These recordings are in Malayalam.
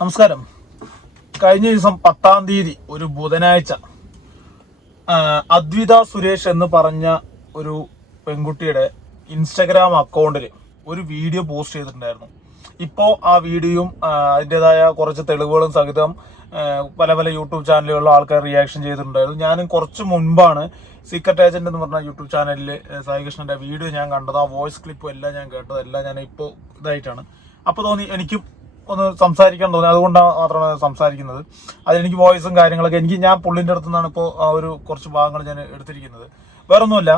നമസ്കാരം. കഴിഞ്ഞ ദിവസം പത്താം തീയതി ഒരു ബുധനാഴ്ച അദ്വിത സുരേഷ് എന്ന് പറഞ്ഞ ഒരു പെൺകുട്ടിയുടെ ഇൻസ്റ്റഗ്രാം അക്കൗണ്ടിൽ ഒരു വീഡിയോ പോസ്റ്റ് ചെയ്തിട്ടുണ്ടായിരുന്നു. ഇപ്പോൾ ആ വീഡിയോയും അതിന്റെതായ കുറച്ച് തെളിവുകളും സഹിതം പല പല യൂട്യൂബ് ചാനലുകളിലും ആൾക്കാർ റിയാക്ഷൻ ചെയ്തിട്ടുണ്ടായിരുന്നു. ഞാനും കുറച്ച് മുൻപാണ് സീക്രട്ട് ഏജന്റ് എന്ന് പറഞ്ഞ യൂട്യൂബ് ചാനലിൽ സായികൃഷ്ണന്റെ വീഡിയോ ഞാൻ കണ്ടത് ആ വോയിസ് ക്ലിപ്പും എല്ലാം ഞാൻ കേട്ടത് എല്ലാം ഞാൻ ഇപ്പോൾ ഇതായിട്ടാണ്. അപ്പോൾ തോന്നി എനിക്കും ഒന്ന് സംസാരിക്കാൻ തോന്നി. അതുകൊണ്ടാണ് മാത്രമാണ് സംസാരിക്കുന്നത്. അതിലെനിക്ക് വോയിസും കാര്യങ്ങളൊക്കെ എനിക്ക് ഞാൻ പുള്ളിന്റെ അടുത്തു നിന്നാണ് ഇപ്പോൾ ആ ഒരു കുറച്ച് ഭാഗങ്ങൾ ഞാൻ എടുത്തിരിക്കുന്നത്. വേറൊന്നുമില്ല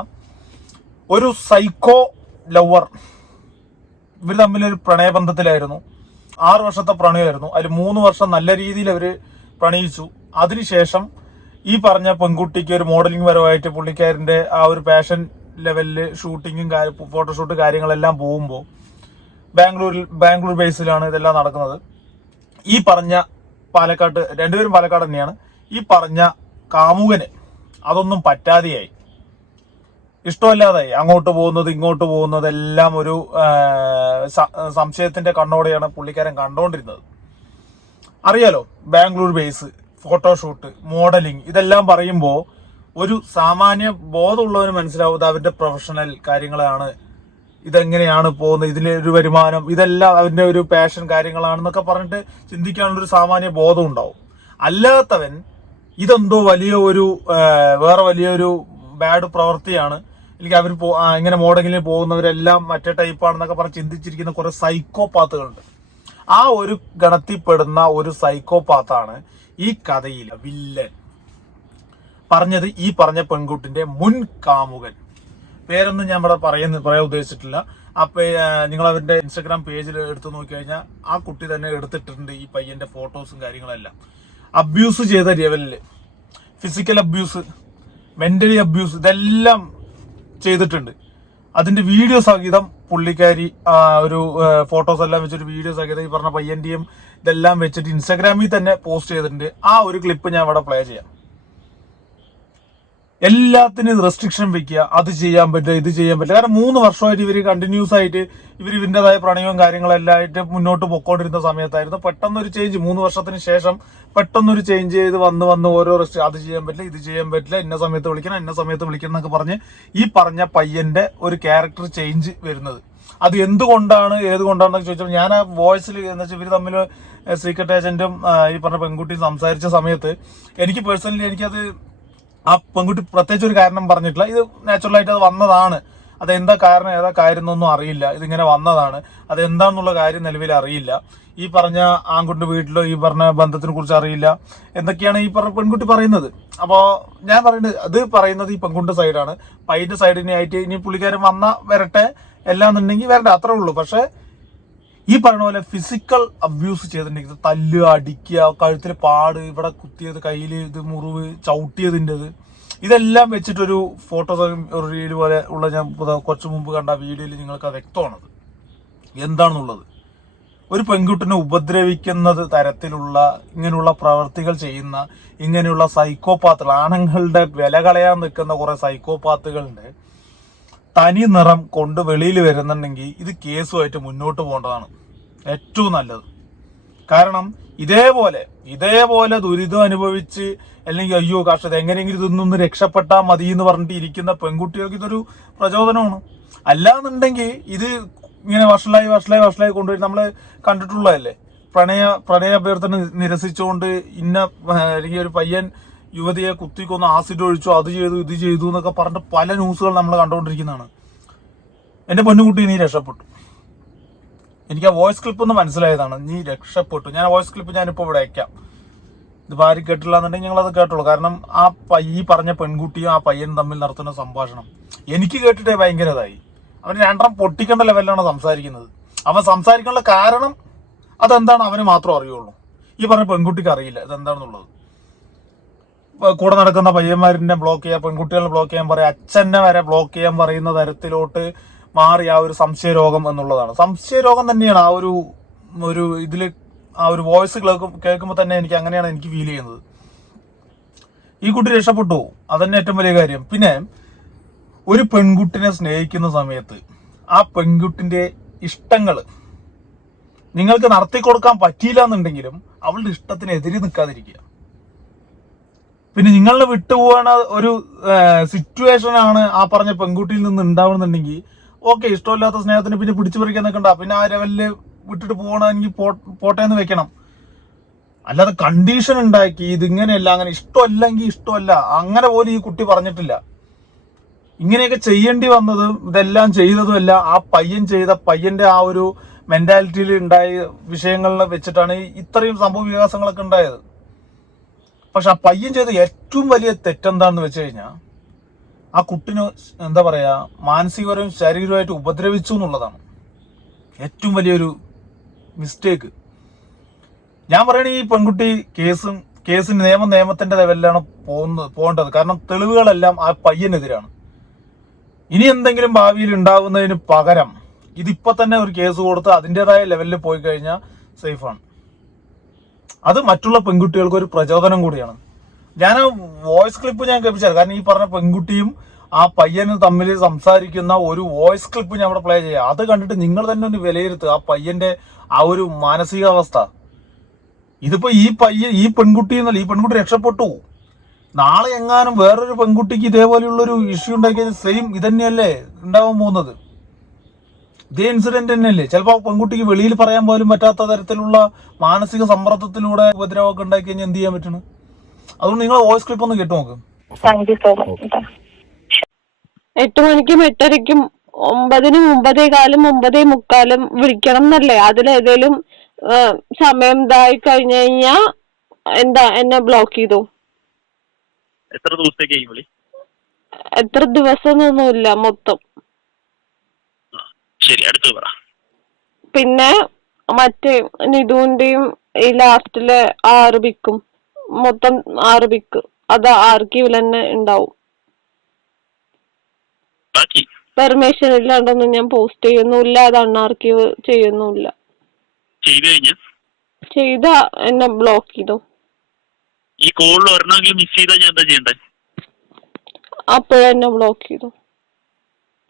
ഒരു സൈക്കോ ലവർ ഇവർ തമ്മിലൊരു പ്രണയബന്ധത്തിലായിരുന്നു. ആറ് വർഷത്തെ പ്രണയമായിരുന്നു. അതിൽ മൂന്ന് വർഷം നല്ല രീതിയിൽ അവർ പ്രണയിച്ചു. അതിനുശേഷം ഈ പറഞ്ഞ പെൺകുട്ടിക്ക് ഒരു മോഡലിംഗ് പരമായിട്ട് പുള്ളിക്കാരന്റെ ആ ഒരു പാഷൻ ലെവലിൽ ഷൂട്ടിങ്ങും ഫോട്ടോഷൂട്ട് കാര്യങ്ങളെല്ലാം പോകുമ്പോൾ ബാംഗ്ലൂരിൽ ബാംഗ്ലൂർ ബേസിലാണ് ഇതെല്ലാം നടക്കുന്നത്. ഈ പറഞ്ഞ പാലക്കാട്ട് രണ്ടുപേരും പാലക്കാട് തന്നെയാണ്. ഈ പറഞ്ഞ കാമുകന് അതൊന്നും പറ്റാതെയായി. ഇഷ്ടമല്ലാതായി. അങ്ങോട്ട് പോകുന്നത് ഇങ്ങോട്ട് പോകുന്നത് എല്ലാം ഒരു സംശയത്തിന്റെ കണ്ണോടെയാണ് പുള്ളിക്കാരൻ കണ്ടുകൊണ്ടിരുന്നത് അറിയാലോ ബാംഗ്ലൂർ ബേസ് ഫോട്ടോഷൂട്ട് മോഡലിംഗ് ഇതെല്ലാം പറയുമ്പോൾ ഒരു സാമാന്യ ബോധമുള്ളവന് മനസ്സിലാവുന്നത് അവരുടെ പ്രൊഫഷണൽ കാര്യങ്ങളാണ് ഇതെങ്ങനെയാണ് പോകുന്നത്? ഇതിലെ ഒരു വരുമാനം ഇതെല്ലാം അവന്റെ ഒരു പാഷൻ കാര്യങ്ങളാണെന്നൊക്കെ പറഞ്ഞിട്ട് ചിന്തിക്കാനുള്ളൊരു സാമാന്യ ബോധം ഉണ്ടാവും. അല്ലാത്തവൻ ഇതെന്തോ വലിയ ഒരു വേറെ വലിയൊരു ബാഡ് പ്രവൃത്തിയാണ് അല്ലെങ്കിൽ അവർ ഇങ്ങനെ മോഡലിൽ പോകുന്നവരെല്ലാം മറ്റേ ടൈപ്പാണെന്നൊക്കെ പറഞ്ഞ് ചിന്തിച്ചിരിക്കുന്ന കുറെ സൈക്കോപാത്തുകളുണ്ട് ആ ഒരു ഗണത്തിൽപ്പെടുന്ന ഒരു സൈക്കോപാത്താണ് ഈ കഥയിലെ വില്ലൻ. പറഞ്ഞത് ഈ പറഞ്ഞ പെൺകുട്ടിന്റെ മുൻ കാമുകൻ. പേരൊന്നും ഞാൻ ഇവിടെ പറയുന്ന പറയാൻ ഉദ്ദേശിച്ചിട്ടില്ല. അപ്പൊ നിങ്ങൾ അവരുടെ ഇൻസ്റ്റാഗ്രാം പേജിൽ എടുത്തു നോക്കി കഴിഞ്ഞാൽ ആ കുട്ടി തന്നെ എടുത്തിട്ടുണ്ട് ഈ പയ്യന്റെ ഫോട്ടോസും കാര്യങ്ങളെല്ലാം. അബ്യൂസ് ചെയ്ത ലെവലിൽ ഫിസിക്കൽ അബ്യൂസ് മെന്റലി അബ്യൂസ് ഇതെല്ലാം ചെയ്തിട്ടുണ്ട്. അതിന്റെ വീഡിയോ സഹിതം പുള്ളിക്കാരി ആ, ഒരു ഫോട്ടോസ് എല്ലാം വെച്ചിട്ട് വീഡിയോ സഹിതം ഈ പറഞ്ഞ പയ്യന്റെയും ഇതെല്ലാം വെച്ചിട്ട് ഇൻസ്റ്റാഗ്രാമിൽ തന്നെ പോസ്റ്റ് ചെയ്തിട്ടുണ്ട്. ആ ഒരു ക്ലിപ്പ് ഞാൻ ഇവിടെ പ്ലേ ചെയ്യാം. എല്ലാത്തിനും റെസ്ട്രിക്ഷൻ വെക്കുക. അത് ചെയ്യാൻ പറ്റില്ല ഇത് ചെയ്യാൻ പറ്റില്ല കാരണം മൂന്ന് വർഷമായിട്ട് ഇവർ കണ്ടിന്യൂസ് ആയിട്ട് ഇവർ ഇവരുടേതായ പ്രണയവും കാര്യങ്ങളെല്ലാം ആയിട്ട് മുന്നോട്ട് പൊക്കോണ്ടിരുന്ന സമയത്തായിരുന്നു. പെട്ടെന്നൊരു ചേഞ്ച് മൂന്ന് വർഷത്തിന് ശേഷം പെട്ടെന്നൊരു ചേഞ്ച് ചെയ്ത് വന്ന് വന്ന് ഓരോ റെസ്റ്റ് അത് ചെയ്യാൻ പറ്റില്ല ഇത് ചെയ്യാൻ പറ്റില്ല ഇന്ന സമയത്ത് വിളിക്കണം ഇന്ന സമയത്ത് വിളിക്കണം എന്നൊക്കെ പറഞ്ഞ് ഈ പറഞ്ഞ പയ്യന്റെ ഒരു ക്യാരക്ടർ ചേഞ്ച് വരുന്നത്. അത് എന്തുകൊണ്ടാണ് ഏതുകൊണ്ടാണെന്നൊക്കെ ചോദിച്ചാൽ ഞാൻ ആ വോയിസിൽ എന്ന് വെച്ചാൽ ഇവർ തമ്മിൽ സീക്രട്ട് ഏജന്റും ഈ പറഞ്ഞ പെൺകുട്ടിയും സംസാരിച്ച സമയത്ത് എനിക്ക് പേഴ്സണലി എനിക്കത് ആ പെൺകുട്ടി പ്രത്യേകിച്ച് ഒരു കാരണം പറഞ്ഞിട്ടില്ല. ഇത് നാച്ചുറൽ ആയിട്ട് അത് വന്നതാണ്. അത് എന്താ കാരണം ഏതാ കാര്യം എന്നൊന്നും അറിയില്ല. ഇതിങ്ങനെ വന്നതാണ്. അത് എന്താന്നുള്ള കാര്യം നിലവിൽ അറിയില്ല. ഈ പറഞ്ഞ ആൺകുട്ടി വീട്ടിലോ ഈ പറഞ്ഞ ബന്ധത്തിനെ കുറിച്ച് അറിയില്ല. എന്തൊക്കെയാണ് ഈ പറഞ്ഞ പെൺകുട്ടി പറയുന്നത്? അപ്പോ ഞാൻ പറയുന്നത് അത് പറയുന്നത് ഈ പെൺകുട്ടി സൈഡാണ് പൈന്റെ സൈഡിനെ ആയിട്ട് ഇനി പുള്ളിക്കാരൻ വന്ന വരട്ടെ. എല്ലാം എന്നുണ്ടെങ്കിൽ വരട്ടെ അത്രേ ഉള്ളൂ. പക്ഷെ ഈ പറഞ്ഞ പോലെ ഫിസിക്കൽ അബ്യൂസ് ചെയ്തിട്ടുണ്ടെങ്കിൽ തല്ലുക അടിക്കുക കഴുത്തിൽ പാട് ഇവിടെ കുത്തിയത് കയ്യിൽ ഇത് മുറിവ് ചവിട്ടിയതിന്റെത്. ഇതെല്ലാം വെച്ചിട്ടൊരു ഫോട്ടോ ഒരു റീൽ പോലെ ഉള്ള ഞാൻ കുറച്ചു മുമ്പ് കണ്ട വീഡിയോയിൽ നിങ്ങൾക്ക് വ്യക്തമാണത്. എന്താണെന്നുള്ളത്? ഒരു പെൺകുട്ടിനെ ഉപദ്രവിക്കുന്നത് തരത്തിലുള്ള ഇങ്ങനെയുള്ള പ്രവർത്തികൾ ചെയ്യുന്ന ഇങ്ങനെയുള്ള സൈക്കോപാത്തുകൾ ആണുങ്ങളുടെ വില കളയാൻ നിൽക്കുന്ന കുറേ സൈക്കോപാത്തുകളുടെ തനി നിറം കൊണ്ട് വെളിയിൽ വരുന്നുണ്ടെങ്കിൽ ഇത് കേസുമായിട്ട് മുന്നോട്ട് പോകേണ്ടതാണ്. ഏറ്റവും നല്ലത്. കാരണം ഇതേപോലെ ഇതേപോലെ ദുരിതം അനുഭവിച്ച് അല്ലെങ്കിൽ അയ്യോ കർഷകർ എങ്ങനെയെങ്കിലും ഇതൊന്നും രക്ഷപ്പെട്ടാൽ മതി എന്ന് പറഞ്ഞിട്ട് ഇരിക്കുന്ന പെൺകുട്ടികൾക്ക് ഇതൊരു പ്രചോദനമാണ്. അല്ലാന്നുണ്ടെങ്കിൽ ഇത് ഇങ്ങനെ വഷളായി വഷളായി വഷളായി കൊണ്ടുപോയി നമ്മൾ കണ്ടിട്ടുള്ളതല്ലേ? പ്രണയ പ്രണയ അഭ്യർത്ഥന നിരസിച്ചുകൊണ്ട് ഇന്ന അല്ലെങ്കിൽ ഒരു പയ്യൻ യുവതിയെ കുത്തിക്കൊന്ന് ആസിഡ് ഒഴിച്ചു അത് ചെയ്തു ഇത് ചെയ്തു എന്നൊക്കെ പറഞ്ഞിട്ട് പല ന്യൂസുകൾ നമ്മൾ കണ്ടുകൊണ്ടിരിക്കുന്നതാണ്. എന്റെ പൊന്നുകുട്ടി നീ രക്ഷപ്പെട്ടു. എനിക്ക് ആ വോയിസ് ക്ലിപ്പ് ഒന്ന് മനസ്സിലായതാണ്. നീ രക്ഷപ്പെട്ടു. ഞാൻ വോയിസ് ക്ലിപ്പ് ഞാനിപ്പോൾ ഇവിടെ അയക്കാം ഇത് ഭാര്യ കേട്ടില്ല എന്നുണ്ടെങ്കിൽ ഞങ്ങൾ അത് കേട്ടുള്ളൂ കാരണം ആ ഈ പറഞ്ഞ പെൺകുട്ടിയും ആ പയ്യൻ തമ്മിൽ നടത്തുന്ന സംഭാഷണം എനിക്ക് കേട്ടിട്ടേ ഭയങ്കര ഇതായി. അവൻ രണ്ടെണ്ണം പൊട്ടിക്കേണ്ട ലെവലിലാണ് സംസാരിക്കുന്നത്. അവൻ സംസാരിക്കാനുള്ള കാരണം അതെന്താണ് അവന് മാത്രം അറിയുള്ളൂ. ഈ പറഞ്ഞ പെൺകുട്ടിക്ക് അറിയില്ല ഇതെന്താണെന്നുള്ളത്. കൂടെ നടക്കുന്ന പയ്യന്മാരിനെ ബ്ലോക്ക് ചെയ്യാൻ പെൺകുട്ടികളെ ബ്ലോക്ക് ചെയ്യാൻ പറയാം അച്ഛനെ വരെ ബ്ലോക്ക് ചെയ്യാൻ പറയുന്ന തരത്തിലോട്ട് മാറി ആ ഒരു സംശയരോഗം എന്നുള്ളതാണ്. സംശയരോഗം തന്നെയാണ് ആ ഒരു ഒരു ഇതിൽ ആ ഒരു വോയിസ് കേൾക്കും കേൾക്കുമ്പോൾ തന്നെ എനിക്ക് അങ്ങനെയാണ് എനിക്ക് ഫീൽ ചെയ്യുന്നത്. ഈ കുട്ടി രക്ഷപ്പെട്ടു. അതന്നെ ഏറ്റവും വലിയ കാര്യം. പിന്നെ ഒരു പെൺകുട്ടിനെ സ്നേഹിക്കുന്ന സമയത്ത് ആ പെൺകുട്ടിന്റെ ഇഷ്ടങ്ങൾ നിങ്ങൾക്ക് നടത്തി കൊടുക്കാൻ പറ്റിയില്ല എന്നുണ്ടെങ്കിലും അവളുടെ ഇഷ്ടത്തിന് എതിരി നിൽക്കാതിരിക്കുക. പിന്നെ നിങ്ങളെ വിട്ടുപോകണ ഒരു സിറ്റുവേഷൻ ആണ് ആ പറഞ്ഞ പെൺകുട്ടിയിൽ നിന്ന് ഉണ്ടാവുന്നുണ്ടെങ്കിൽ ഓക്കെ ഇഷ്ടമില്ലാത്ത സ്നേഹത്തിന് പിന്നെ പിടിച്ചു പറിക്കാൻ നിൽക്കണ്ട. പിന്നെ ആ ലെവലിൽ വിട്ടിട്ട് പോകണമെങ്കിൽ പോട്ടെ എന്ന് വെക്കണം. അല്ലാതെ കണ്ടീഷൻ ഉണ്ടാക്കി ഇതിങ്ങനെയല്ല അങ്ങനെ ഇഷ്ടമല്ലെങ്കിൽ ഇഷ്ടമല്ല. അങ്ങനെ പോലും ഈ കുട്ടി പറഞ്ഞിട്ടില്ല. ഇങ്ങനെയൊക്കെ ചെയ്യേണ്ടി വന്നതും ഇതെല്ലാം ചെയ്തതുമല്ല ആ പയ്യൻ ചെയ്ത പയ്യന്റെ ആ ഒരു മെന്റാലിറ്റിയിൽ ഉണ്ടായ വിഷയങ്ങളിൽ വെച്ചിട്ടാണ് ഇത്രയും സംഭവ വികാസങ്ങളൊക്കെ ഉണ്ടായത്. പക്ഷെ ആ പയ്യൻ ചെയ്ത ഏറ്റവും വലിയ തെറ്റെന്താണെന്ന് വെച്ച് കഴിഞ്ഞാൽ ആ കുട്ടിന് എന്താ പറയുക മാനസികപരവും ശാരീരികമായിട്ട് ഉപദ്രവിച്ചു എന്നുള്ളതാണ് ഏറ്റവും വലിയൊരു മിസ്റ്റേക്ക് ഞാൻ പറയണ ഈ പെൺകുട്ടി കേസും കേസിന് നിയമം നിയമത്തിന്റെ ലെവലിലാണ് പോകുന്നത് പോകേണ്ടത്. കാരണം തെളിവുകളെല്ലാം ആ പയ്യനെതിരാണ്. ഇനി എന്തെങ്കിലും ഭാവിയിൽ ഉണ്ടാകുന്നതിന് പകരം ഇതിപ്പോ തന്നെ ഒരു കേസ് കൊടുത്ത് അതിന്റെതായ ലെവലിൽ പോയി കഴിഞ്ഞാൽ സേഫാണ് അത് മറ്റുള്ള പെൺകുട്ടികൾക്ക് ഒരു പ്രചോദനം കൂടിയാണ്. ഞാൻ വോയിസ് ക്ലിപ്പ് ഞാൻ കേൾപ്പിച്ചത്. കാരണം ഈ പറഞ്ഞ പെൺകുട്ടിയും ആ പയ്യനും തമ്മിൽ സംസാരിക്കുന്ന ഒരു വോയിസ് ക്ലിപ്പ് ഞാൻ അവിടെ പ്ലേ ചെയ്യാം. അത് കണ്ടിട്ട് നിങ്ങൾ തന്നെ ഒന്ന് വിലയിരുത്തുക ആ പയ്യന്റെ ആ ഒരു മാനസികാവസ്ഥ. ഇതിപ്പോ ഈ പയ്യൻ ഈ പെൺകുട്ടി എന്നല്ല ഈ പെൺകുട്ടി രക്ഷപ്പെട്ടു. നാളെ എങ്ങാനും വേറൊരു പെൺകുട്ടിക്ക് ഇതേപോലെയുള്ളൊരു ഇഷ്യൂ ഉണ്ടാക്കിയത് സെയിം ഇതന്നെയല്ലേ ഉണ്ടാവാൻ പോകുന്നത്? ഇതേ ഇൻസിഡന്റ് തന്നെയല്ലേ? ചിലപ്പോൾ പെൺകുട്ടിക്ക് വെളിയിൽ പറയാൻ പോലും പറ്റാത്ത തരത്തിലുള്ള മാനസിക സമ്മർദ്ദത്തിലൂടെ ഉപദ്രവമൊക്കെ ഉണ്ടാക്കി കഴിഞ്ഞാൽ എന്ത് ചെയ്യാൻ പറ്റണം അതുകൊണ്ട് നിങ്ങൾ വോയിസ് ക്ലിപ്പ് ഒന്ന് കേട്ടു നോക്ക്. താങ്ക് സോ മച്ച് എട്ട് മണിക്കും എട്ടരയ്ക്കും ഒമ്പതിനും ഒമ്പതേ കാലും ഒമ്പതേ മുക്കാലും വിളിക്കണം എന്നല്ലേ? അതിലേതേലും സമയം ഇതായി കഴിഞ്ഞു കഴിഞ്ഞാ എന്താ എന്നെ ബ്ലോക്ക് ചെയ്തു? എത്ര വിളി? എത്ര ദിവസം ഒന്നുമില്ല മൊത്തം. ശരി അടുത്തത് പറ. പിന്നെ മറ്റേ നിധുവിന്റെയും ഈ ലാസ്റ്റിലെ ആറ് പിക്കും മൊത്തം ആറ് പിക്ക് അത് ആർക്കിവിൽ തന്നെ ഉണ്ടാവും ബാക്കി. പെർമിഷൻ ഇല്ലാണ്ടൊന്നും ഞാൻ പോസ്റ്റ് ചെയ്യുന്നുമില്ല അത് അണ്ണാർക്കീവ് ചെയ്യുന്നുമില്ല ചെയ്തു കഴിഞ്ഞ്? ചെയ്ത എന്നെ ബ്ലോക്ക് ചെയ്തു. ഈ കോളിൽ ഒരെണ്ണമെങ്കിലും മിസ് ചെയ്താൽ ഞാൻ എന്താ ചെയ്യണ്ടേ? അപ്പോഴെന്നെ ബ്ലോക്ക് ചെയ്തു.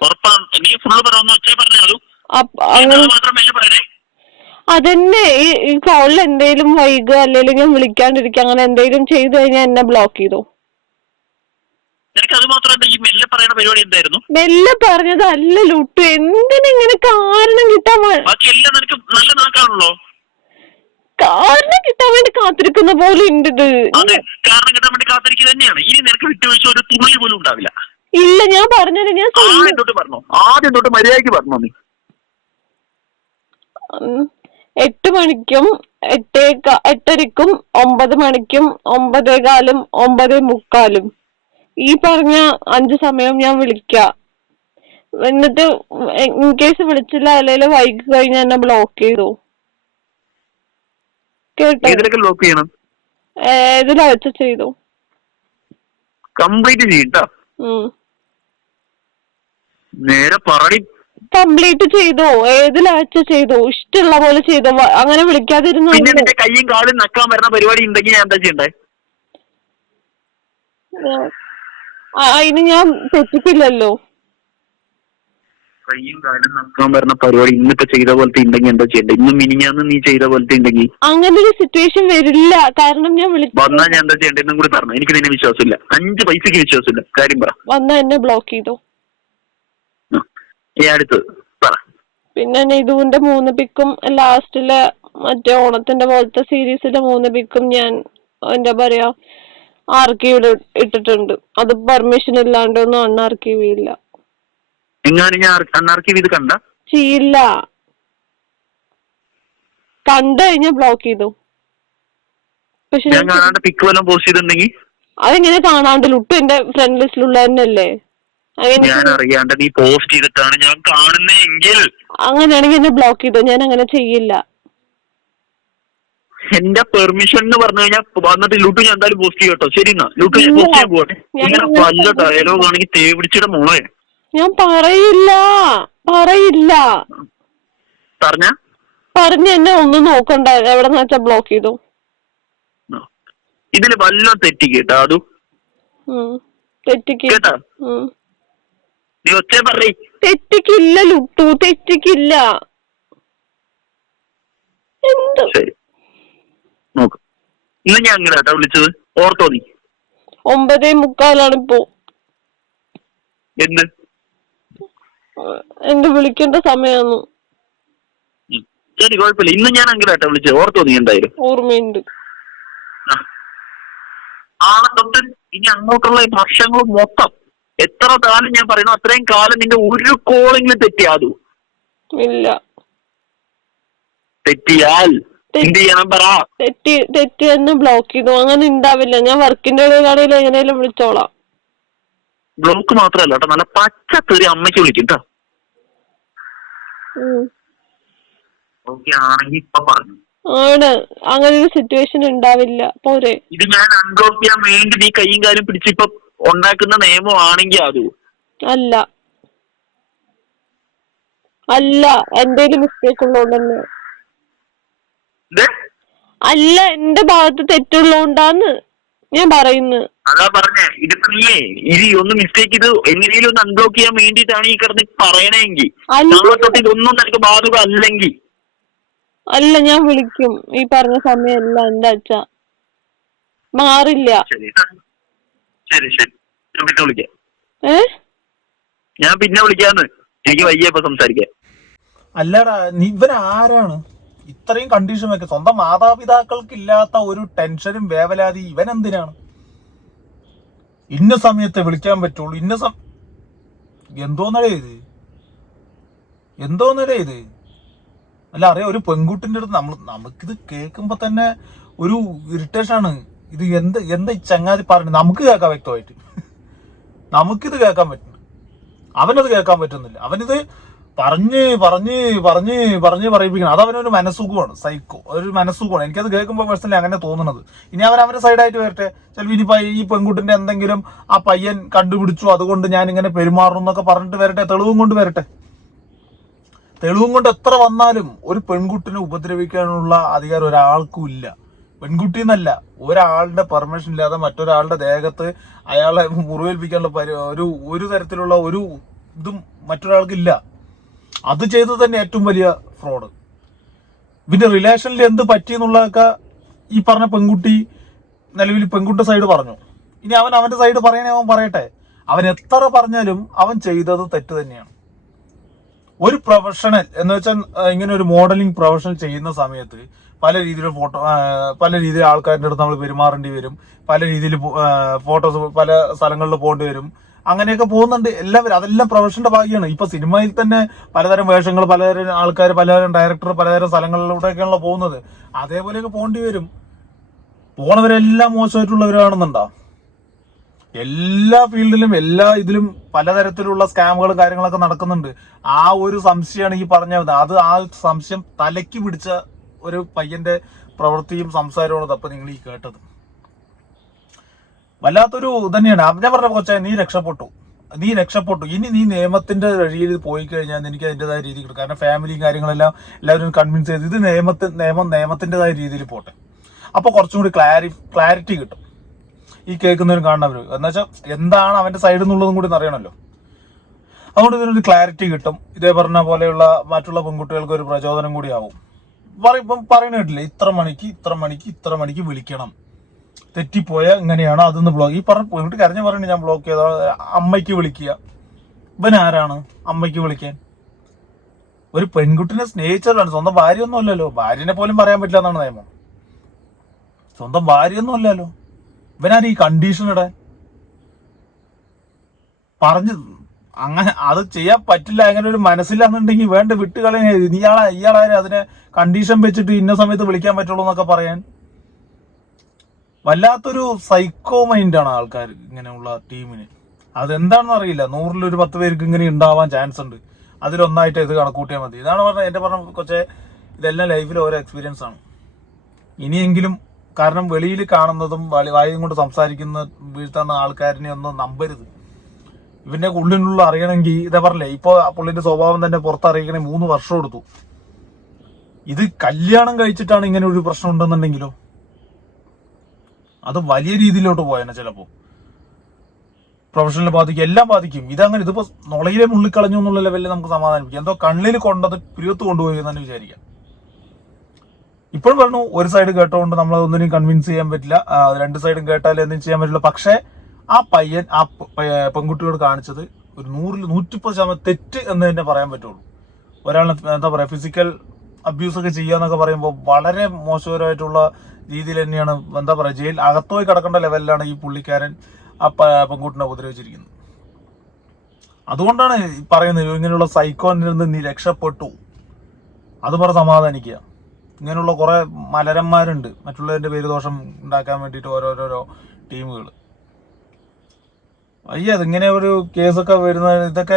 ഉറപ്പാണ് നീ ഫുള്ള് പറ ഒന്ന് ഒച്ചേ പറഞ്ഞാലു അതന്നെ. ഈ ഈ കോളിൽ എന്തെങ്കിലും വൈകുക അല്ലെങ്കിൽ ഞാൻ വിളിക്കാണ്ടിരിക്കുക അങ്ങനെ എന്തെങ്കിലും ചെയ്തു കഴിഞ്ഞാൽ എന്നെ ബ്ലോക്ക് ചെയ്തു. മെല്ലെ പറഞ്ഞതല്ല ലുട്ടു. എന്തിനിങ്ങനെ കാരണം കിട്ടാൻ വേ- കാരണം കിട്ടാൻ വേണ്ടി കാത്തിരിക്കുന്ന പോലെ ഉണ്ട് ഇത്. അതെ കാരണം കിട്ടാൻ വേണ്ടി കാത്തിരിക്കുക തന്നെയാണ്. ഇനി നിനക്ക് വിട്ടുവീഴ്ച ഒരു തുള്ളി പോലും ഉണ്ടാവില്ല. ഇല്ല ഞാൻ പറഞ്ഞത് ഞാൻ സ്വന്തം- ആദ്യം തൊട്ട് പറഞ്ഞോ. ആദ്യം തൊട്ട് മര്യാദയ്ക്ക് പറഞ്ഞോ നീ. എട്ട് മണിക്കും എട്ടേ എട്ടരക്കും ഒമ്പത് മണിക്കും ഒമ്പതേ കാലും ഒമ്പതേ മുക്കാലും. ഈ പറഞ്ഞ അഞ്ച് സമയം ഞാൻ വിളിക്കാം. എന്നിട്ട് ഇൻ കേസ് വിളിച്ചില്ല അല്ലെങ്കിൽ വൈകി കഴിഞ്ഞാൽ എന്നെ ബ്ലോക്ക് ചെയ്തു? കേട്ടോ? ചെയ്യണം? ഏതിലാ വെച്ച് ചെയ്തു? കംപ്ലീറ്റ് ചെയ്യട്ടോ നേരെ പറടി. കംപ്ലീറ്റ് ചെയ്തോ. ഏതിലാഴ്ച ചെയ്തോ. ഇഷ്ടമുള്ള പോലെ ചെയ്തോ. അങ്ങനെ വിളിക്കാതിരുന്നു പിന്നെ നിന്റെ കയ്യും കാലും നക്കാൻ വരുന്ന പരിപാടി ഉണ്ടെങ്കിൽ ഞാൻ എന്താ ചെയ്യണ്ടേ? അതിന് ഞാൻ തെറ്റിക്കില്ലല്ലോ കയ്യും കാലും നക്കാൻ വരുന്ന പരിപാടി ഇന്നിപ്പോ ചെയ്ത പോലത്തെ ഉണ്ടെങ്കിൽ എന്താ ചെയ്യണ്ടേ? ഇന്നും മിനിഞ്ഞാന്ന് നീ ചെയ്ത പോലത്തെ ഉണ്ടെങ്കിൽ? അങ്ങനെ ഒരു സിറ്റുവേഷൻ വരില്ല. കാരണം ഞാൻ വിളിച്ചു വന്നാ ഞാൻ എന്താ ചെയ്യണ്ടേ? എന്നും കൂടി പറഞ്ഞു എനിക്ക് നിന്നെ വിശ്വാസമില്ല. അഞ്ച് പൈസക്ക് വിശ്വാസമില്ല. കാര്യം പറ. വന്നാ എന്നെ ബ്ലോക്ക് ചെയ്തു. ഈ അടുത്ത് പറ. പിന്നെ നിധുവിന്റെ മൂന്ന് പിക്കും ലാസ്റ്റിലെ മറ്റേ ഓണത്തിന്റെ പോലത്തെ സീരീസിലെ മൂന്ന് പിക്കും ഞാൻ എന്താ പറയാ ആർക്കീവിൽ ഇട്ടിട്ടുണ്ട്. അത് പെർമിഷൻ ഇല്ലാണ്ട് ഒന്നും ചെയ്യില്ല. എങ്ങാനും ഞാൻ അണ്ണാർക്കി ഇത് കണ്ട? ചെയ്യില്ല. കണ്ടു കഴിഞ്ഞാൽ ബ്ലോക്ക് ചെയ്തു. പക്ഷെ ഞാൻ കാണാണ്ട് പിക്ക് വല്ലതും പോസ്റ്റ് ചെയ്തിട്ടുണ്ടെങ്കിൽ? അതെങ്ങനെ കാണാണ്ട്? ലുട്ടു എന്റെ ഫ്രണ്ട് ലിസ്റ്റിലുള്ള തന്നെയല്ലേ ഞാൻ അറിയാണ്ട് നീ പോസ്റ്റ് ചെയ്തിട്ടാണ് ഞാൻ കാണുന്നെങ്കിൽ അങ്ങനെയാണെങ്കിൽ എന്നെ ബ്ലോക്ക് ചെയ്തോ? ഞാൻ അങ്ങനെ ചെയ്യില്ല. എന്റെ പെർമിഷൻ എന്ന് പറഞ്ഞു കഴിഞ്ഞാൽ വന്നിട്ട് ലൂട്ടു ഞാൻ എന്തായാലും പോസ്റ്റ് ചെയ്യട്ടോ ശരി എന്നാ. ലൂട്ടു ഞാൻ പോസ്റ്റ് ചെയ്യാൻ പോട്ടെ ഞാൻ ഇങ്ങനെ വല്ല. ഡയലോഗ് ആണെങ്കിൽ തേവിടിച്ചിട മോളെ. ഞാൻ പറയില്ല. പറയില്ല. പറഞ്ഞ? പറഞ്ഞ എന്നെ ഒന്നും നോക്കണ്ട. എവിടെ വെച്ചാ ബ്ലോക്ക് ചെയ്തു. ഇതിൽ വല്ല തെറ്റി കേട്ടാ അതു? ഉം. നീ ഒച്ചേ തെറ്റിക്കില്ല ലുട്ടു തെറ്റിക്കില്ല. എന്ത്? ശരി. നോക്ക്. ഇന്ന് ഞാൻ അങ്ങനെ കേട്ടോ വിളിച്ചത്. ഓർത്തോ നീ. ഒമ്പതേ മുക്കാലാണ് ഇപ്പോ എന്ത് എന്റെ വിളിക്കേണ്ട സമയാന്നു. ശരി കുഴപ്പമില്ല. ഇന്ന് ഞാൻ അങ്ങനെ കേട്ടോ വിളിച്ചത്. ഓർത്തോ നീ എന്തായാലും. ഓർമ്മയുണ്ട്. തൊട്ട് ഇനി അങ്ങോട്ടുള്ള ഈ മൊത്തം എത്ര കാലം ഞാൻ പറയുന്നു അത്രയും കാലം നിന്റെ ഒരു കോളെങ്കിലും തെറ്റിയാതു ഇല്ല. തെറ്റിയാൽ എന്ത് ചെയ്യണം പറ. തെറ്റി തെറ്റി എന്ന് ബ്ലോക്ക് ചെയ്തു. അങ്ങനെ ഉണ്ടാവില്ല ഞാൻ വർക്കിന്റെ ഇടയിലാണെങ്കിൽ എങ്ങനെയാലും വിളിച്ചോളാം. ബ്ലോക്ക് മാത്രല്ല കേട്ടോ. നല്ല പച്ച തെറി അമ്മയ്ക്ക് വിളിക്കും കേട്ടോ ഉം. ഓക്കെ ആണെങ്കിൽ ഇപ്പൊ പറഞ്ഞു. ആണ്. അങ്ങനെ ഒരു സിറ്റുവേഷൻ ഉണ്ടാവില്ല പോരെ. ഇത് ഞാൻ അൺബ്ലോക്ക് ചെയ്യാൻ വേണ്ടി നീ കൈയും കാലും പിടിച്ചിപ്പൊ ഉണ്ടാക്കുന്ന നിയമമാണെങ്കിൽ അത്. അല്ല. അല്ല എന്തേലും മിസ്റ്റേക്ക് ഉള്ളതുകൊണ്ടന്നെ അല്ല എന്റെ ഭാഗത്ത് തെറ്റുള്ളതുകൊണ്ടാന്ന് ഞാൻ പറയുന്നു. അതാ പറഞ്ഞേ ഇതിപ്പോ നീയേ ഇത് ഒന്ന് മിസ്റ്റേക്ക് ഇത് എങ്ങനെയും ഒന്ന് അൺബ്ലോക്ക് ചെയ്യാൻ വേണ്ടിട്ടാണ് ഈ കിടന്ന് പറയണെങ്കിൽ. തൊട്ട് ഇതൊന്നും നിനക്ക് ബാധക അല്ലെങ്കിൽ അല്ല ഞാൻ വിളിക്കും. ഈ പറഞ്ഞ സമയമല്ല എന്താ വെച്ചാ മാറില്ല. ശരി ശരി ശരി. ഞാൻ പിന്നെ വിളിക്കാം. ഞാൻ പിന്നെ വിളിക്കാന്ന്. എനിക്ക് വയ്യപ്പോ സംസാരിക്കാൻ. അല്ലടാ ഇവൻ ആരാണ്? ഇത്രയും കണ്ടീഷൻ വെക്കുക സ്വന്തം മാതാപിതാക്കൾക്ക് ഇല്ലാത്ത ഒരു ടെൻഷനും വേവലാതി ഇവൻ എന്തിനാണ്? ഇന്ന സമയത്തെ വിളിക്കാൻ പറ്റുള്ളൂ. ഇന്ന സം എന്തോന്നടേ ഇത്? എന്തോന്നടേ ഇത്? അല്ല അറിയാം ഒരു പെൺകുട്ടിന്റെ അടുത്ത് നമ്മൾ നമുക്കിത് കേൾക്കുമ്പോൾ തന്നെ ഒരു ഇറിറ്റേഷൻ ആണ്. ഇത് എന്ത് എന്ത് ചങ്ങാതി പറഞ്ഞു നമുക്ക് കേൾക്കാൻ വ്യക്തമായിട്ട്? നമുക്കിത് കേൾക്കാൻ പറ്റുന്നു അവനത് കേൾക്കാൻ പറ്റുന്നില്ല. അവനിത് പറഞ്ഞ് പറഞ്ഞ് പറഞ്ഞ് പറഞ്ഞ് പറയിപ്പിക്കണം. അത് അവനൊരു മനസ്സുഖമാണ്. സൈക്കോ. ഒരു മനസ്സുഖമാണ്. എനിക്കത് കേൾക്കുമ്പോൾ പേഴ്സണലി അങ്ങനെ തോന്നുന്നത് ഇനി അവൻ അവന്റെ സൈഡായിട്ട് വരട്ടെ. ചിലപ്പോൾ ഇനിയിപ്പോൾ ഈ പെൺകുട്ടിന്റെ എന്തെങ്കിലും ആ പയ്യൻ കണ്ടുപിടിച്ചു. അതുകൊണ്ട് ഞാൻ ഇങ്ങനെ പെരുമാറും എന്നൊക്കെ പറഞ്ഞിട്ട് വരട്ടെ. തെളിവും കൊണ്ട് വരട്ടെ. തെളിവും കൊണ്ട് എത്ര വന്നാലും ഒരു പെൺകുട്ടിനെ ഉപദ്രവിക്കാനുള്ള അധികാരം ഒരാൾക്കും ഇല്ല. പെൺകുട്ടി എന്നല്ല ഒരാളുടെ പെർമിഷൻ ഇല്ലാതെ മറ്റൊരാളുടെ ദേഹത്ത് അയാളെ മുറിവേൽപ്പിക്കാനുള്ള ഒരു ഒരു തരത്തിലുള്ള ഒരു ഇതും മറ്റൊരാൾക്കില്ല. അത് ചെയ്തത് തന്നെ ഏറ്റവും വലിയ ഫ്രോഡ് പിന്നെ റിലേഷനിൽ എന്ത് പറ്റി എന്നുള്ളതൊക്കെ ഈ പറഞ്ഞ പെൺകുട്ടി നിലവിൽ പെൺകുട്ടി സൈഡ് പറഞ്ഞു. ഇനി അവൻ അവന്റെ സൈഡ് പറയണേ അവൻ പറയട്ടെ. അവൻ എത്ര പറഞ്ഞാലും അവൻ ചെയ്തത് തെറ്റ് തന്നെയാണ്. ഒരു പ്രൊഫഷണൽ എന്ന് വെച്ചാൽ ഇങ്ങനെ ഒരു മോഡലിംഗ് പ്രൊഫഷണൽ ചെയ്യുന്ന സമയത്ത് പല രീതിയിൽ ഫോട്ടോ പല രീതിയിൽ ആൾക്കാരുടെ അടുത്ത് നമ്മൾ പെരുമാറേണ്ടി വരും. പല രീതിയിൽ ഫോട്ടോസ് പല സ്ഥലങ്ങളിൽ പോകേണ്ടി വരും. അങ്ങനെയൊക്കെ പോകുന്നുണ്ട്. എല്ലാവരും അതെല്ലാം പ്രൊഫഷന്റെ ഭാഗ്യമാണ്. ഇപ്പൊ സിനിമയിൽ തന്നെ പലതരം വേഷങ്ങൾ പലതരം ആൾക്കാർ പലതരം ഡയറക്ടർ പലതരം സ്ഥലങ്ങളിലൂടെയൊക്കെയാണല്ലോ പോകുന്നത്. അതേപോലെയൊക്കെ പോകേണ്ടി വരും. പോണവരെല്ലാം മോശമായിട്ടുള്ളവരാണെന്നുണ്ടോ? എല്ലാ ഫീൽഡിലും എല്ലാ ഇതിലും പലതരത്തിലുള്ള സ്കാമുകളും കാര്യങ്ങളൊക്കെ നടക്കുന്നുണ്ട്. ആ ഒരു സംശയമാണ് ഈ പറഞ്ഞത് അത് ആ സംശയം തലയ്ക്ക് പിടിച്ച ഒരു പയ്യന്റെ പ്രവൃത്തിയും സംസാരമാണ് അപ്പൊ നിങ്ങൾ ഈ കേട്ടത്. വല്ലാത്തൊരു തന്നെയാണ്. ഞാൻ പറഞ്ഞ കൊച്ചെ നീ രക്ഷപ്പെട്ടു. നീ രക്ഷപ്പെട്ടു. ഇനി നീ നിയമത്തിന്റെ വഴിയിൽ പോയി കഴിഞ്ഞാൽ എനിക്ക് അതിന്റെതായ രീതി കിട്ടും. കാരണം ഫാമിലിയും കാര്യങ്ങളെല്ലാം എല്ലാവരും കൺവിൻസ് ചെയ്ത് ഇത് നിയമത്തിൽ നിയമം നിയമത്തിന്റെതായ രീതിയിൽ പോട്ടെ. അപ്പോൾ കുറച്ചും കൂടി ക്ലാരി ക്ലാരിറ്റി കിട്ടും. ഈ കേൾക്കുന്നവരും കാണുന്നവരും. എന്നുവെച്ചാൽ എന്താണ് അവന്റെ സൈഡിൽ നിന്നുള്ളതും കൂടി അറിയണമല്ലോ. അതുകൊണ്ട് ഇതിനൊരു ക്ലാരിറ്റി കിട്ടും. ഇതേ പറഞ്ഞ പോലെയുള്ള മറ്റുള്ള പെൺകുട്ടികൾക്ക് ഒരു പ്രചോദനം കൂടി ഇപ്പം പറയണ കേട്ടില്ല? ഇത്ര മണിക്ക് ഇത്ര മണിക്ക് ഇത്ര മണിക്ക് വിളിക്കണം. തെറ്റിപ്പോയ ഇങ്ങനെയാണ് അതൊന്ന് ബ്ലോക്ക് ഈ പറഞ്ഞ പെൺകുട്ടി കരഞ്ഞു പറയണേ ഞാൻ ബ്ലോക്ക് ചെയ്ത അമ്മയ്ക്ക് വിളിക്കുക. ഇവൻ ആരാണ്? അമ്മയ്ക്ക് വിളിക്കാൻ. ഒരു പെൺകുട്ടിനെ സ്നേഹിച്ചതാണ് സ്വന്തം ഭാര്യ ഒന്നും അല്ലല്ലോ ഭാര്യനെ പോലും പറയാൻ പറ്റില്ല എന്നാണ് നിയമം. സ്വന്തം ഭാര്യ ഒന്നും അല്ലല്ലോ ഇവനാണ് ഈ കണ്ടീഷൻ ഇടാൻ പറഞ്ഞു അങ്ങനെ അത് ചെയ്യാൻ പറ്റില്ല അങ്ങനെ ഒരു മനസ്സിലാന്നുണ്ടെങ്കിൽ വേണ്ട വിട്ടുകളെ ഇയാളെ ഇയാളെ അതിനെ കണ്ടീഷൻ വെച്ചിട്ട് ഇന്ന സമയത്ത് വിളിക്കാൻ പറ്റുള്ളൂ എന്നൊക്കെ പറയാൻ? വല്ലാത്തൊരു സൈക്കോ മൈൻഡാണ് ആൾക്കാർ ഇങ്ങനെയുള്ള ടീമിന് അതെന്താണെന്ന് അറിയില്ല. നൂറിൽ ഒരു പത്ത് പേർക്ക് ഇങ്ങനെ ഉണ്ടാവാൻ ചാൻസ് ഉണ്ട്. അതിലൊന്നായിട്ട് ഇത് കണക്കൂട്ടിയാൽ മതി. ഇതാണ് പറഞ്ഞത് എന്റെ പറഞ്ഞ കൊച്ചേ ഇതെല്ലാം ലൈഫിൽ ഓരോ എക്സ്പീരിയൻസ് ആണ്. ഇനിയെങ്കിലും കാരണം വെളിയിൽ കാണുന്നതും വായും കൊണ്ട് സംസാരിക്കുന്ന വീഴ്ത്തുന്ന ആൾക്കാരിനെ ഒന്നും നമ്പരുത്. ഇവന്റെ ഉള്ളിനുള്ള അറിയണമെങ്കിൽ ഇതാ പറഞ്ഞില്ലേ ഇപ്പൊ പുള്ളിന്റെ സ്വഭാവം തന്നെ പുറത്തറിയിക്കണേ മൂന്ന് വർഷം എടുത്തു. ഇത് കല്യാണം കഴിച്ചിട്ടാണ് ഇങ്ങനെ ഒരു പ്രശ്നം ഉണ്ടെന്നുണ്ടെങ്കിലോ? അത് വലിയ രീതിയിലോട്ട് പോയേനെ ചിലപ്പോ. പ്രൊഫഷണൽ ബാധിക്കും എല്ലാം ബാധിക്കും. ഇതങ്ങനെ ഇതിപ്പോ നുളയിലെ മുള്ളിക്കളഞ്ഞു എന്നുള്ള ലെവലിൽ നമുക്ക് സമാധാനിപ്പിക്കാം. എന്തോ കണ്ണിൽ കൊണ്ടത് പിരിയത്ത് കൊണ്ടുപോയി എന്ന് വിചാരിക്കാം ഇപ്പോഴും പറഞ്ഞു ഒരു സൈഡ് കേട്ടോണ്ട് നമ്മൾ ഒന്നിനും കൺവിൻസ് ചെയ്യാൻ പറ്റില്ല. രണ്ട് സൈഡും കേട്ടാലേ എന്തും ചെയ്യാൻ പറ്റില്ല പക്ഷേ ആ പയ്യൻ ആ പെൺകുട്ടിയോട് കാണിച്ചത് ഒരു നൂറിൽ നൂറ്റിപ്പത് ശതമാനം തെറ്റ് എന്ന് തന്നെ പറയാൻ പറ്റുള്ളൂ. ഒരാളിനെ എന്താ പറയാ ഫിസിക്കൽ അബ്യൂസ് ഒക്കെ ചെയ്യാന്നൊക്കെ പറയുമ്പോൾ വളരെ മോശകരമായിട്ടുള്ള രീതിയിൽ തന്നെയാണ് എന്താ പറയാ ജയിൽ അകത്തുപോയി കിടക്കേണ്ട ലെവലിലാണ് ഈ പുള്ളിക്കാരൻ ആ പെൺകുട്ടിനെ ഉപദ്രവിച്ചിരിക്കുന്നത്. അതുകൊണ്ടാണ് പറയുന്നത് ഇങ്ങനെയുള്ള സൈക്കോനിൽ നിന്ന് നീ രക്ഷപ്പെട്ടു. അത് പറ സമാധാനിക്കുക. ഇങ്ങനെയുള്ള കുറേ മലരന്മാരുണ്ട്. മറ്റുള്ളവരുടെ പേര് ദോഷം ഉണ്ടാക്കാൻ വേണ്ടിയിട്ട് ഓരോരോരോ ടീമുകൾ അയ്യ അതിങ്ങനെ ഒരു കേസൊക്കെ വരുന്ന ഇതൊക്കെ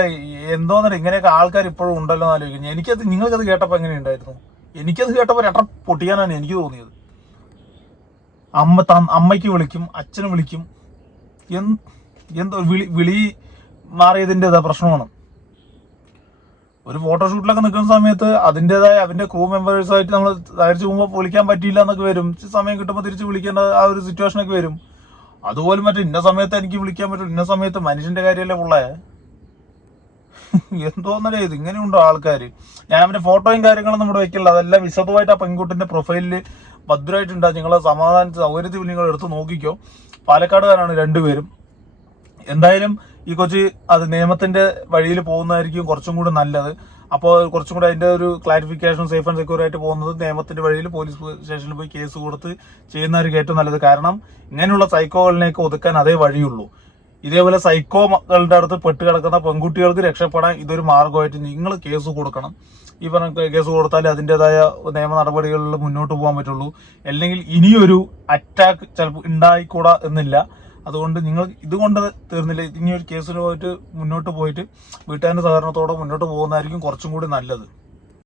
എന്തോന്നല്ല ഇങ്ങനെയൊക്കെ ആൾക്കാർ ഇപ്പോഴും ഉണ്ടല്ലോ എന്ന് ആലോചിക്കുന്നു. എനിക്കത് നിങ്ങൾക്കത് കേട്ടപ്പോൾ എങ്ങനെ ഉണ്ടായിരുന്നു? എനിക്കത് കേട്ടപ്പോൾ രട്ട പൊട്ടിക്കാനാണ് എനിക്ക് തോന്നിയത്. അമ്മ ത- അമ്മയ്ക്ക് വിളിക്കും അച്ഛന് വിളിക്കും. എന്തോ വിളി വിളി മാറിയതിന്റെ ഇതാ പ്രശ്നമാണ്. ഒരു ഫോട്ടോഷൂട്ടിലൊക്കെ നിൽക്കുന്ന സമയത്ത് അതിന്റെതായ അവന്റെ ക്രൂ മെമ്പേഴ്സായിട്ട് നമ്മൾ തകർച്ചു പോകുമ്പോൾ വിളിക്കാൻ പറ്റിയില്ല എന്നൊക്കെ വരും. സമയം കിട്ടുമ്പോൾ തിരിച്ച് വിളിക്കേണ്ട ആ ഒരു സിറ്റുവേഷനൊക്കെ വരും. അതുപോലെ മറ്റേ ഇന്ന സമയത്ത് എനിക്ക് വിളിക്കാൻ പറ്റും. ഇന്ന സമയത്ത് മനുഷ്യന്റെ കാര്യമല്ലേ പുള്ളേ എന്തോന്നല്ലേ ഇത്? ഇങ്ങനെയുണ്ടോ ആൾക്കാർ ഞാൻ അവന്റെ ഫോട്ടോയും കാര്യങ്ങളും നമ്മുടെ വെക്കില്ല. അതെല്ലാം വിശദമായിട്ട് ആ പെൺകുട്ടിന്റെ പ്രൊഫൈലിൽ ഭദ്രമായിട്ടുണ്ടാകും നിങ്ങളെ സമാധാനത്തിൽ സൗകര്യത്തിൽ നിങ്ങൾ എടുത്ത് നോക്കിക്കോ. പാലക്കാട് പാലക്കാടുകാരാണ് രണ്ടുപേരും. എന്തായാലും ഈ കൊച്ചി അത് നിയമത്തിന്റെ വഴിയിൽ പോകുന്നതായിരിക്കും കുറച്ചും കൂടി നല്ലത്. അപ്പോൾ കുറച്ചും കൂടി അതിന്റെ ഒരു ക്ലാരിഫിക്കേഷൻ സേഫ് ആൻഡ് സെക്യൂർ ആയിട്ട് പോകുന്നത് നിയമത്തിന്റെ വഴിയിൽ പോലീസ് സ്റ്റേഷനിൽ പോയി കേസ് കൊടുത്ത് ചെയ്യുന്നതായിരിക്കും ഏറ്റവും നല്ലത്. കാരണം ഇങ്ങനെയുള്ള സൈക്കോകളിനെയൊക്കെ ഒതുക്കാൻ അതേ വഴിയുള്ളൂ. ഇതേപോലെ സൈക്കോകളുടെ അടുത്ത് പെട്ട് കിടക്കുന്ന പെൺകുട്ടികൾക്ക് രക്ഷപ്പെടാൻ ഇതൊരു മാർഗമായിട്ട് നിങ്ങൾ കേസ് കൊടുക്കണം. ഈ പറഞ്ഞ കേസ് കൊടുത്താൽ അതിന്റെതായ നിയമ നടപടികളിൽ മുന്നോട്ട് പോകാൻ പറ്റുള്ളൂ. അല്ലെങ്കിൽ ഇനിയൊരു അറ്റാക്ക് ചിലപ്പോൾ ഉണ്ടായിക്കൂടാ എന്നില്ല. അതുകൊണ്ട് നിങ്ങൾ ഇതുകൊണ്ട് തീർന്നില്ല. ഇനി ഒരു കേസിൽ പോയിട്ട് മുന്നോട്ട് പോയിട്ട് വീട്ടുകാരുടെ സഹകരണത്തോടെ മുന്നോട്ട് പോകുന്നതായിരിക്കും കുറച്ചും കൂടി നല്ലത്.